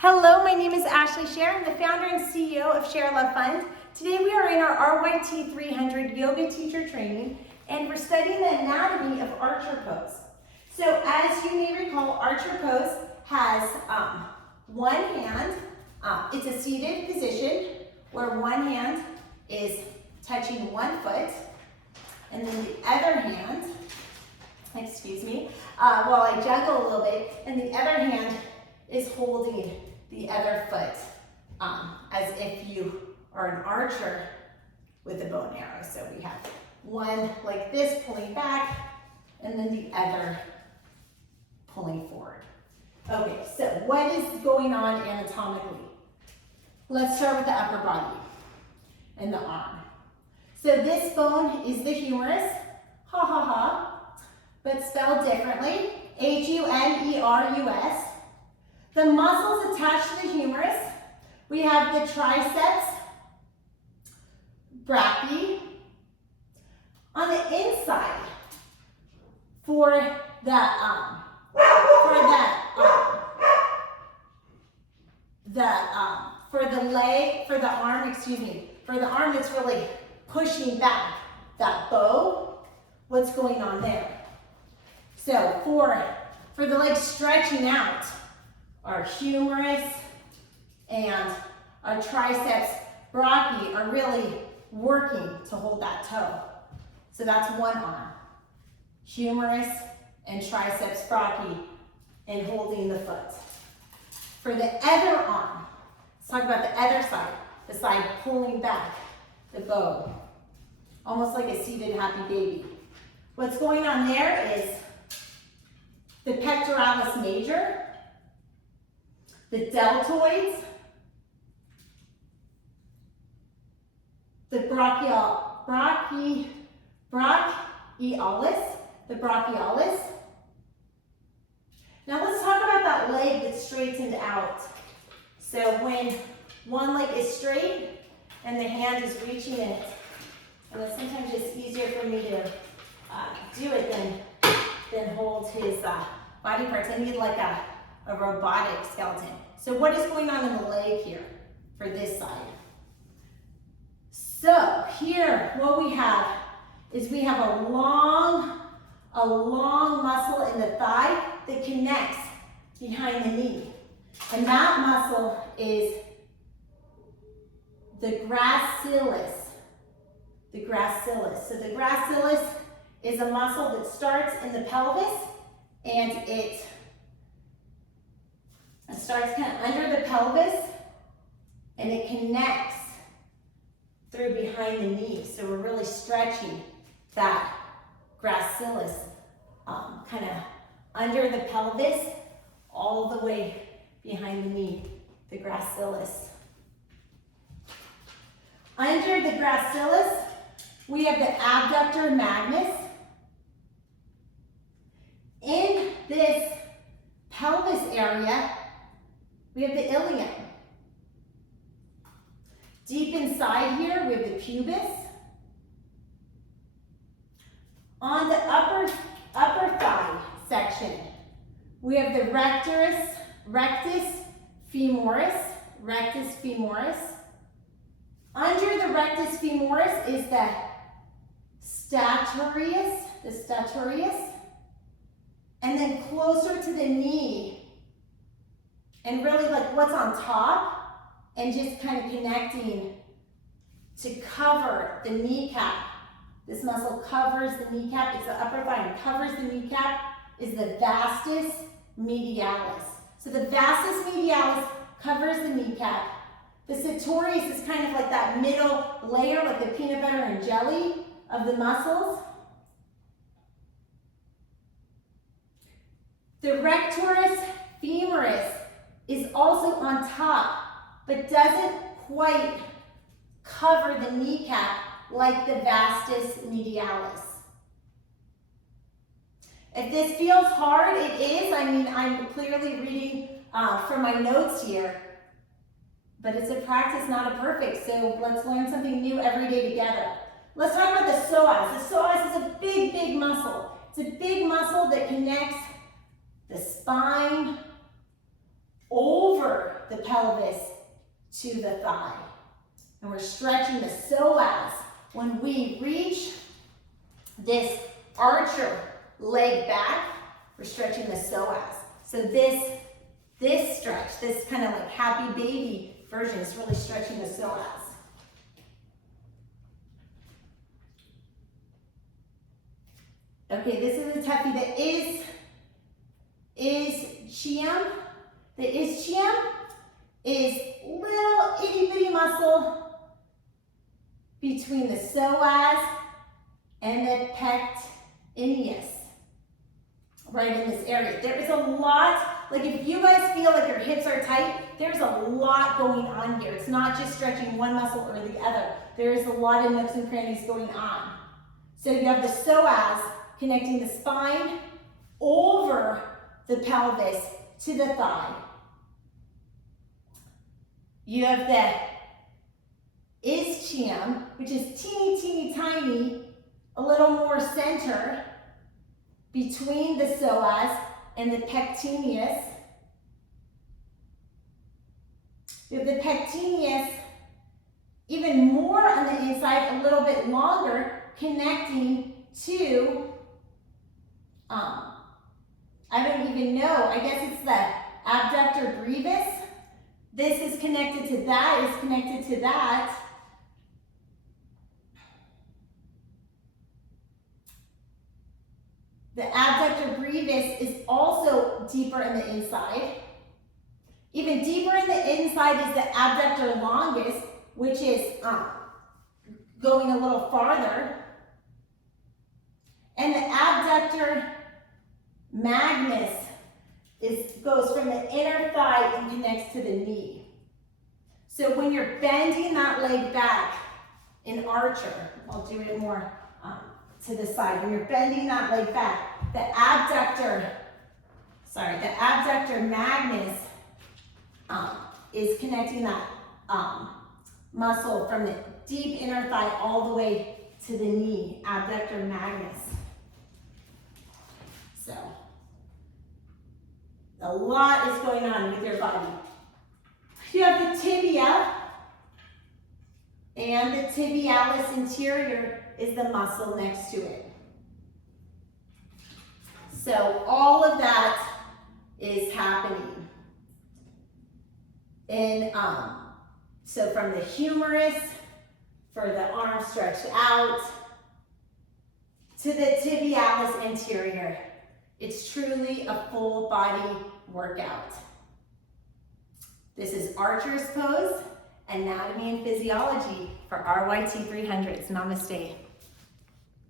Hello, my name is Ashley Scher. I'm the founder and CEO of ShareLove.Fund. Today we are in our RYT 300 yoga teacher training and we're studying the anatomy of archer pose. So as you may recall, archer pose has one hand, it's a seated position where one hand is touching one foot and then the other hand, while I juggle a little bit, and the other hand is holding the other foot as if you are an archer with a bow and arrow. So we have one like this pulling back and then the other pulling forward. Okay, so what is going on anatomically? Let's start with the upper body and the arm. So this bone is the humerus, ha ha ha, but spelled differently, H-U-M-E-R-U-S. The muscles attached to the humerus, we have the triceps, brachii. On the inside, for the arm that's really pushing back that bow, what's going on there? So for the legs stretching out, our humerus and our triceps brachii are really working to hold that toe. So that's one arm. Humerus and triceps brachii and holding the foot. For the other arm, let's talk about the other side, the side pulling back the bow, almost like a seated happy baby. What's going on there is the pectoralis major, the deltoids, the brachialis, the brachialis. Now let's talk about that leg that's straightened out. So when one leg is straight and the hand is reaching it, and it's sometimes just easier for me to do it than hold his body parts. I need like a robotic skeleton. So what is going on in the leg here for this side? So here, what we have is we have a long muscle in the thigh that connects behind the knee. And that muscle is the gracilis. The gracilis. So the gracilis is a muscle that starts in the pelvis and it starts kind of under the pelvis and it connects through behind the knee. So we're really stretching that gracilis kind of under the pelvis all the way behind the knee, the gracilis. Under the gracilis, we have the abductor magnus. In this pelvis area, we have the ilium. Deep inside here, we have the pubis. On the upper thigh section, we have the rectus femoris. Under the rectus femoris is the statorius, and then closer to the knee, and really like what's on top, and just kind of connecting to cover the kneecap. This muscle covers the kneecap. It's the upper thigh and covers the kneecap, is the vastus medialis. So the vastus medialis covers the kneecap. The sartorius is kind of like that middle layer, like the peanut butter and jelly of the muscles. The rectus femoris is also on top, but doesn't quite cover the kneecap like the vastus medialis. If this feels hard, it is. I mean, I'm clearly reading from my notes here, but it's a practice, not a perfect, so let's learn something new every day together. Let's talk about the psoas. The psoas is a big, big muscle. It's a big muscle that connects the spine over the pelvis to the thigh. And we're stretching the psoas. When we reach this archer leg back, we're stretching the psoas. So this stretch, this kind of like happy baby version is really stretching the psoas. Okay, this is a toughie. The ischium. The ischium is little itty bitty muscle between the psoas and the pectineus, right in this area. There is a lot, like if you guys feel like your hips are tight, there's a lot going on here. It's not just stretching one muscle or the other. There is a lot of nooks and crannies going on. So you have the psoas connecting the spine over the pelvis to the thigh. You have the ischium, which is teeny, teeny, tiny, a little more center between the psoas and the pectineus. You have the pectineus even more on the inside, a little bit longer, connecting to, I don't even know, I guess it's the abductor brevis. This is connected to that, is connected to that. The abductor brevis is also deeper in the inside. Even deeper in the inside is the abductor longus, which is going a little farther. And the abductor magnus goes from the inner thigh and connects to the knee. So when you're bending that leg back in archer, I'll do it more to the side. When you're bending that leg back, the abductor magnus is connecting that muscle from the deep inner thigh all the way to the knee, abductor magnus. So, a lot is going on with your body. You have the tibia, and the tibialis anterior is the muscle next to it. So all of that is happening. And so from the humerus, for the arm stretched out, to the tibialis anterior. It's truly a full body workout. This is Archer's pose, anatomy and physiology for RYT 300s. Namaste.